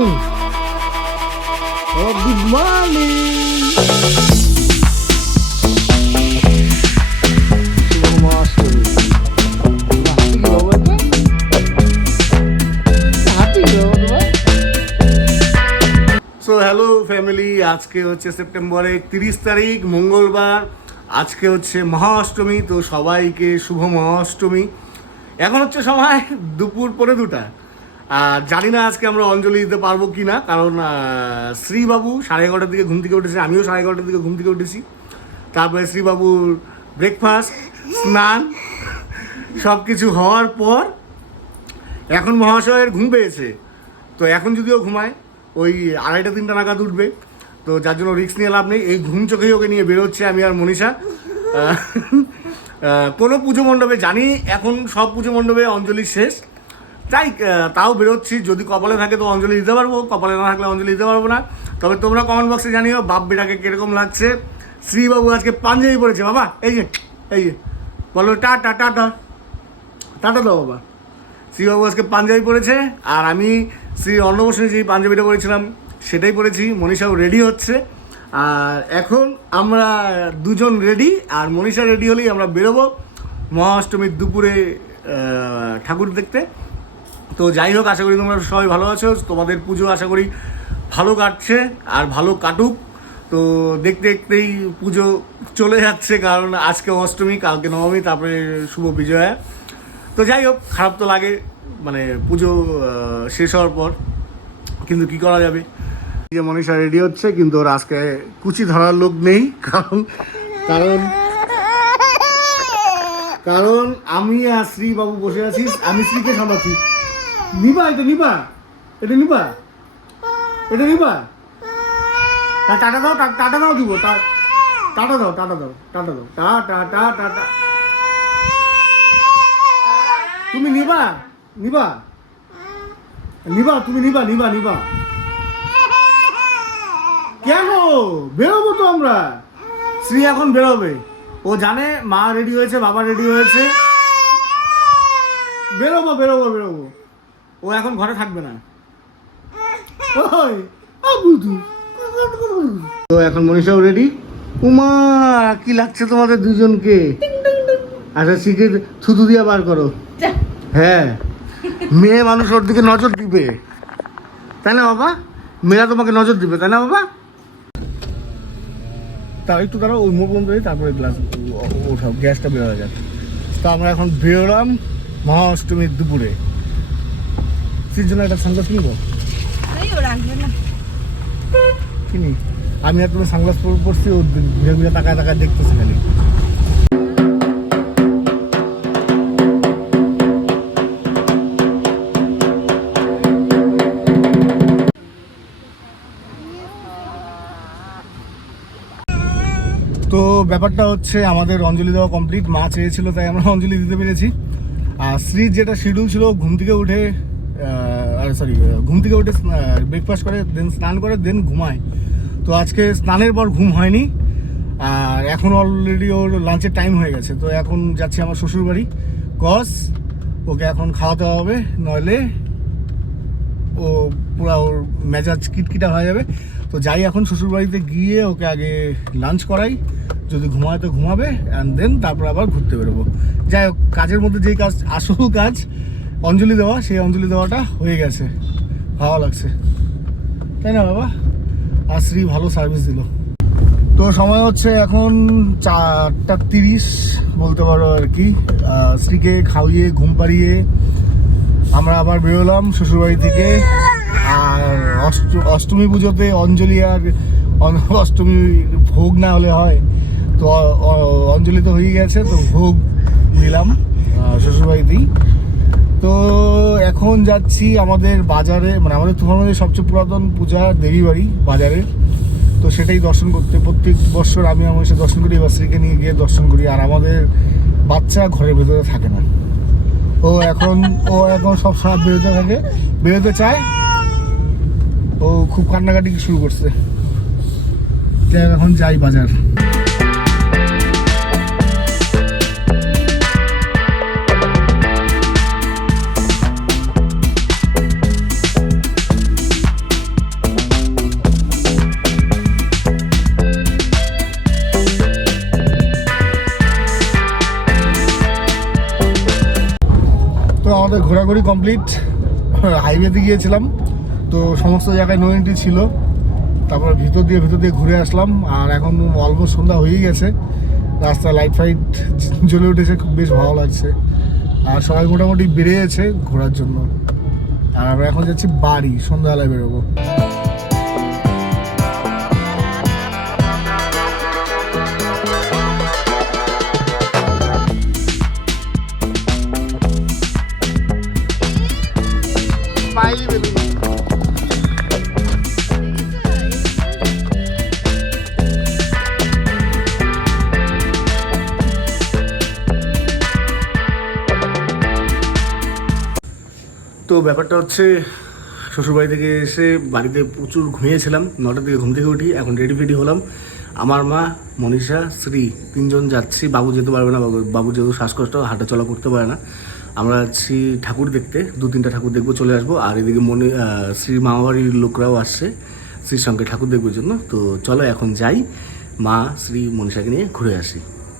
Oh, good morning. So hello family, আজকে হচ্ছে সেপ্টেম্বরের 30 তারিখ মঙ্গলবার। আজকে হচ্ছে মহাষ্টমী, তো সবাইকে শুভ মহাষ্টমী। এখন হচ্ছে সময় দুপুর পরে 2টা। আর জানি না আজকে আমরা অঞ্জলি দিতে পারবো কি না, কারণ শ্রীবাবু 11:30টার দিকে ঘুম থেকে উঠেছে, আমিও 11:30টার দিকে ঘুম থেকে উঠেছি। তারপরে শ্রীবাবুর ব্রেকফাস্ট, স্নান সব কিছু হওয়ার পর এখন মহাশয়ের ঘুম পেয়েছে। তো এখন যদিও ঘুমায়, ওই 2:30-3টা নাগাদ উঠবে, তো যার জন্য রিস্ক নিয়ে লাভ নেই। এই ঘুম চোখেই ওকে নিয়ে বেরোচ্ছে আমি আর মনীষা। কোনো পুজো মণ্ডপে জানি এখন সব পুজো মণ্ডপে অঞ্জলি শেষ, তাই তাও বেরোচ্ছি। যদি কপালে থাকে তো অঞ্জলি দিতে পারবো, কপালে না থাকলে অঞ্জলি দিতে পারবো না। তবে তোমরা কমেন্ট বক্সে জানিও বাপ বেটাকে কীরকম লাগছে। শ্রীবাবু আজকে পাঞ্জাবি পরেছে বাবা, এই যে বলো টাটা টাটা টাটা দাও বাবা। শ্রীবাবু আজকে পাঞ্জাবি পরেছে, আর আমি শ্রী অন্নপ্রাশনে যে পাঞ্জাবিটা পরেছিলাম সেটাই পরেছি। মনীষাও রেডি হচ্ছে, আর এখন আমরা দুজন রেডি, আর মনীষা রেডি হলেই আমরা বেরোবো মহাষ্টমীর দুপুরে ঠাকুর দেখতে। তো যাই হোক, আশা করি তোমরা সবাই ভালো আছো, তোমাদের পুজো আশা করি ভালো কাটছে আর ভালো কাটুক। তো দেখতে দেখতেই পুজো চলে যাচ্ছে, কারণ আজকে অষ্টমী, কালকে নবমী, তারপরে শুভ বিজয়া। তো যাই হোক, খারাপ তো লাগে মানে পুজো শেষ হওয়ার পর, কিন্তু কি করা যাবে। যে মনীষা রেডি হচ্ছে, কিন্তু ওর আজকে কুচি ধরার লোক নেই, কারণ কারণ কারণ আমি আর শ্রীবাবু বসে আছি। আমি শ্রীকে সামলাচ্ছি। নিবা এটা নিবা, এটা নিবা, এটা নিবা, টাটা দাও, টাটা দাও, দিব টাটা দাও, টাটা দাও, টাটা দাও, টাটা টাটা। তুমি নিবা নিবা নিবা, তুমি নিবা নিবা নিবা। কেন বেরোবো তো আমরা, শ্রী এখন বেরোবে। ও জানে মা রেডি হয়েছে, বাবা রেডি হয়েছে, বেরোবো বেরোবো বেরোবো। ও এখন ঘরে থাকবে না। তো এখন মনীষাও রেডি। উমা কি লাগছে তোমাদের দুজনকে? আচ্ছা শিখে থুতু দিয়া বার করো। হ্যাঁ, মেয়ে মানুষ ওর দিকে নজর দিবে, তাই না বাবা? মেয়েরা তোমাকে নজর দিবে, তাই না বাবা? তাও একটু তারা ওই মুখ বন্ধ হয়ে তারপরে গ্লাস ওঠাও, গ্যাসটা বের হয়ে যাবে। তো আমরা এখন বেরোলাম মহাষ্টমীর দুপুরে। সেই জন্য একটা সানগ্লাস কিনবো, কিনি। আমি আর তুমি সানগ্লাস পরছি, ও ঘুরে ঘুরে তাকায় তাকায় দেখতেছি খালি। তো ব্যাপারটা হচ্ছে আমাদের অঞ্জলি দেওয়া কমপ্লিট, মা চেয়েছিল তাই আমরা অঞ্জলি দিতে পেরেছি। আর শ্রীর যেটা শিডিউল ছিল, ঘুম থেকে উঠে ব্রেকফাস্ট করে, দেন স্নান করে, দেন ঘুমায়। তো আজকে স্নানের পর ঘুম হয়নি, আর এখন অলরেডি ওর লাঞ্চের টাইম হয়ে গেছে। তো এখন যাচ্ছি আমার শ্বশুরবাড়ি, কজ ওকে এখন খাওয়াতে হবে, নইলে ও পুরো ওর মেজাজ কিটকিটা হয়ে যাবে। তো যাই এখন শ্বশুরবাড়িতে গিয়ে ওকে আগে লাঞ্চ করাই, যদি ঘুমায় তো ঘুমাবে, অ্যান্ড দেন তারপর আবার ঘুরতে বেরোবো। যাই হোক, কাজের মধ্যে যেই কাজ, আসল কাজ অঞ্জলি দেওয়া, সেই অঞ্জলি দেওয়াটা হয়ে গেছে। ভালো লাগছে, তাই না বাবা? আর শ্রী ভালো সার্ভিস দিল। তো সময় হচ্ছে এখন 4:30 বলতে পারো আর কি। শ্রীকে খাওয়িয়ে ঘুম পাড়িয়ে আমরা আবার বেরোলাম শ্বশুরবাড়ি থেকে। আর অষ্টমী পুজোতে অঞ্জলি আর অষ্টমী ভোগ না হলে হয়, তো অঞ্জলি তো হয়ে গেছে, তো ভোগ নিলাম শ্বশুরবাড়িতেই। তো এখন যাচ্ছি আমাদের বাজারে, মানে আমাদের তুফানগঞ্জের সবচেয়ে পুরাতন পূজা দেবীবাড়ি বাজারে, তো সেটাই দর্শন করতে। প্রত্যেক বছর আমি আমার সাথে দর্শন করি, বা শ্রীকে নিয়ে গিয়ে দর্শন করি। আর আমাদের বাচ্চা ঘরের ভেতরে থাকে না, ও এখন সব সময় বেরোতে চায়। ও খুব কান্নাকাটি শুরু করছে। এখন যাই বাজার। তো আমাদের ঘোরাঘুরি কমপ্লিট, হাইওয়েতে গিয়েছিলাম, তো সমস্ত জায়গায় নো এন্ট্রি ছিল, তারপর ভিতর দিয়ে ঘুরে আসলাম। আর এখন অলমোস্ট সন্ধ্যা হয়েই গেছে, রাস্তায় লাইট ফাইট জ্বলে উঠেছে, খুব বেশ ভালো লাগছে। আর সবাই মোটামুটি বেরিয়েছে ঘোরার জন্য। আর আমরা এখন যাচ্ছি বাড়ি, সন্ধ্যাবেলায় বেরোবো। তো ব্যাপারটা হচ্ছে, শ্বশুরবাড়ি থেকে এসে বাড়িতে প্রচুর ঘুমিয়েছিলাম, 9টার দিকে ঘুম থেকে উঠি, এখন রেডি হলাম। আমার মা, মনীষা, শ্রী, 3 জন যাচ্ছি। বাবু যেতে পারবে না, বাবু যেহেতু শ্বাসকষ্ট, হাঁটা চলা করতে পারে না। আমরা যাচ্ছি ঠাকুর দেখতে, 2-3টা ঠাকুর দেখবো, চলে আসবো। আর এদিকে শ্রীর মামাবাড়ির লোকরাও আসছে শ্রীর সঙ্গে ঠাকুর দেখবার জন্য। তো চলো এখন যাই, মা, শ্রী, মনীষাকে নিয়ে ঘুরে আসি।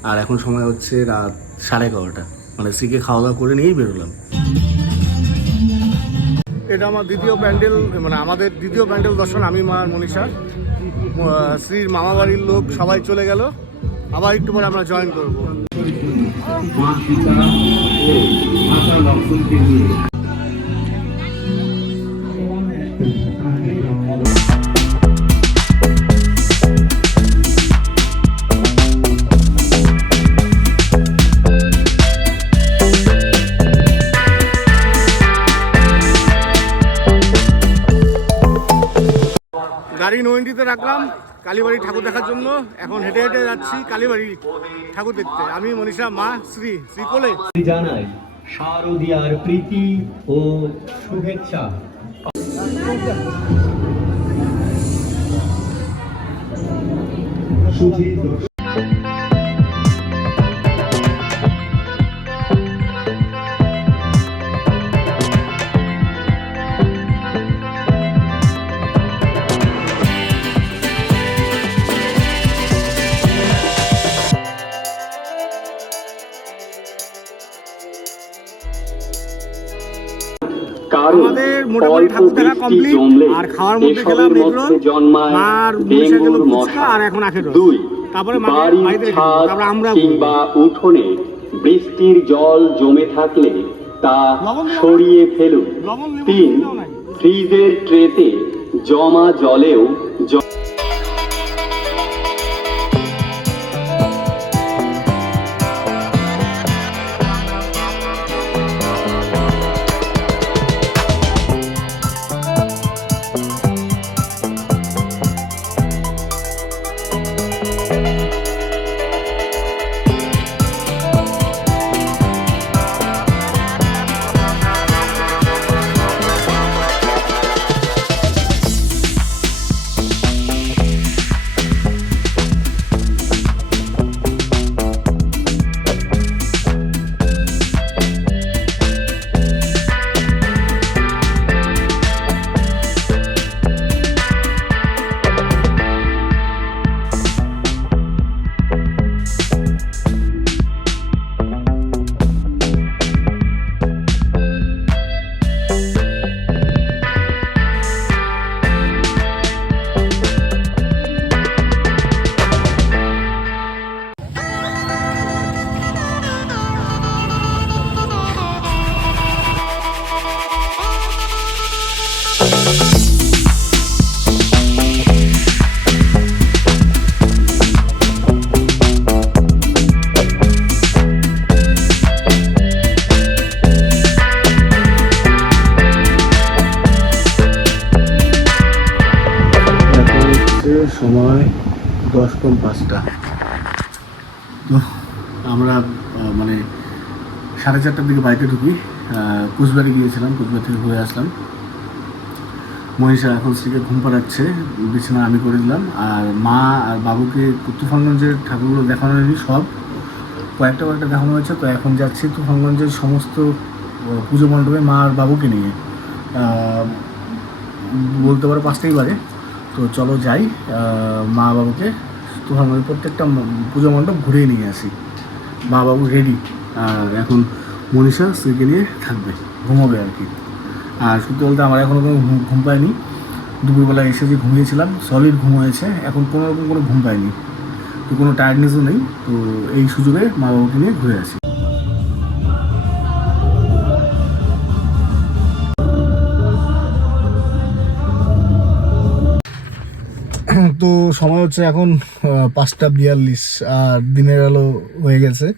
আর এখন সময় হচ্ছে রাত 11:30, মানে শ্রীকে খাওয়া দাওয়া করে নিয়েই বেরোলাম। এটা আমার দ্বিতীয় প্যান্ডেল, মানে আমাদের দ্বিতীয় প্যান্ডেল দর্শন। আমি, মা, মনীষা, শ্রীর মামাবাড়ির লোক সবাই চলে গেল, আবার একটু পরে আমরা জয়েন করবো। গাড়ি নো এন্ট্রিতে রাখলাম কালীবাড়ি ঠাকুর দেখার জন্য। এখন হেঁটে হেঁটে যাচ্ছি কালীবাড়ি ঠাকুর দেখতে। আমি, মনীষা, মা, শ্রী কোলে জানাই শারদীয়ার প্রীতি ও শুভেচ্ছা। আমাদের মোটামুটি ঠাকুর দেখা কমপ্লিট, আর খাওয়ার মধ্যে খেলাম এগরোল, মার মনীষা গেল ফুচকা, আর এখন আখের রস। তারপরে তারপরে আমরা কিংবা উঠোনে বৃষ্টির জল জমে থাকলে তা সরিয়ে ফেলুন। 3 ফ্রিজের ট্রেতে জমা জলেও সময় 10:05। তো আমরা মানে 4:30টার দিকে বাড়িতে ঢুকি। কুচবিহারে গিয়েছিলাম, কুচবিহার থেকে ঘুরে আসলাম। মনীষা এখন শ্রীকে ঘুম পাড়াচ্ছে, বিছানা আমি করে দিলাম। আর মা আর বাবুকে তুফানগঞ্জের ঠাকুরগুলো দেখানো হয়নি, সব কয়েকটা দেখানো হয়েছে। তো এখন যাচ্ছি তুফানগঞ্জের সমস্ত পুজো মণ্ডপে মা আর বাবুকে নিয়ে। বলতে পারো 5টাই বাজে। তো চলো যাই, মা বাবুকে তুফানগঞ্জের প্রত্যেকটা পুজো মণ্ডপ ঘুরিয়ে নিয়ে আসি। মা বাবু রেডি। আর এখন মনীষা স্ত্রীকে নিয়ে থাকবে, ঘুমাবে আর কি। আর সত্যি বলতে আমার এখনও কোনো ঘুম পায়নি। দুপুরবেলা এসে যে ঘুমিয়েছিলাম সলিড ঘুম হয়েছে, এখন কোনো রকম কোনো ঘুম পাইনি, তো কোনো টায়ার্ডনেসও নেই। তো এই সুযোগে মা বাবাকে নিয়ে ঘুরে আসি। তো সময় হচ্ছে এখন 5:42, আর দিনের আলো হয়ে গেছে।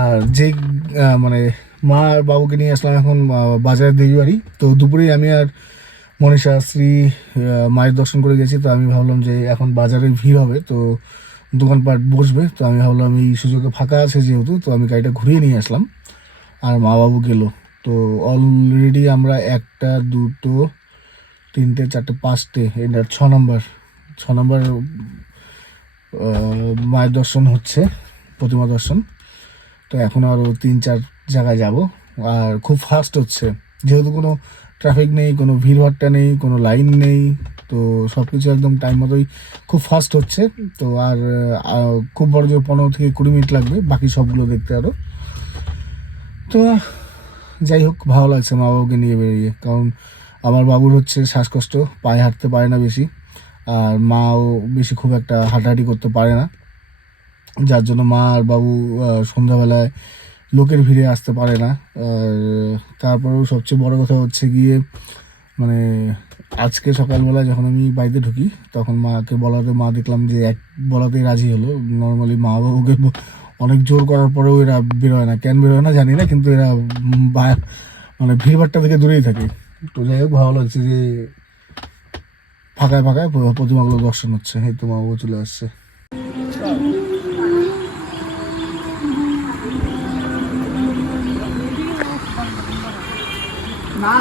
আর যেই মানে মা আর বাবুকে নিয়ে আসলাম এখন বাজারের দেবী বাড়ি। তো দুপুরেই আমি আর মনীষা শ্রী মায়ের দর্শন করে গেছি। তো আমি ভাবলাম যে এখন বাজারে ভিড় হবে, তো দোকানপাট বসবে, তো আমি ভাবলাম এই সুযোগে ফাঁকা আছে যেহেতু, তো আমি গাড়িটা ঘুরিয়ে নিয়ে আসলাম। আর মা বাবু গেল। তো অলরেডি আমরা 1টা 2টো 3টে 4টে 5টে, এটা 6 নম্বর মায়ের দর্শন হচ্ছে, প্রতিমা দর্শন। তো এখন আরও 3-4 জায়গায় যাব। আর খুব ফাস্ট হচ্ছে, যেহেতু কোনো ট্রাফিক নেই, কোনো ভিড়ভাট্টা নেই, কোনো লাইন নেই, তো সব কিছু একদম টাইম মতোই খুব ফাস্ট হচ্ছে। তো আর খুব বড় জোর 15 থেকে 20 মিনিট লাগবে বাকি সবগুলো দেখতে আরও। তো যাই হোক, ভালো লাগছে মা বাবাকে নিয়ে বেরিয়ে, কারণ আমার বাবুর হচ্ছে শ্বাসকষ্ট, পায়ে হাঁটতে পারে না বেশি, আর মাও বেশি খুব একটা হাঁটাহাঁটি করতে পারে না, যার জন্য মা আর বাবু সন্ধ্যাবেলায় লোকের ভিড়ে আসতে পারে না। আর তারপরেও সবচেয়ে বড় কথা হচ্ছে গিয়ে মানে আজকে সকালবেলা যখন আমি বাড়িতে ঢুকি তখন মাকে বলাতে মা দেখলাম যে এক বলাতেই রাজি হলো। নর্মালি মা বাবুকে অনেক জোর করার পরেও এরা বেরোয় না, কেন বেরোয় না জানি না, কিন্তু এরা মানে ভিড়ভাট্টা থেকে দূরেই থাকে। তো যাই হোক, ভালো লাগছে যে ফাঁকায় ফাঁকায় প্রতিমাগুলো দর্শন হচ্ছে। এই তো মা বাবু চলে আসছে। না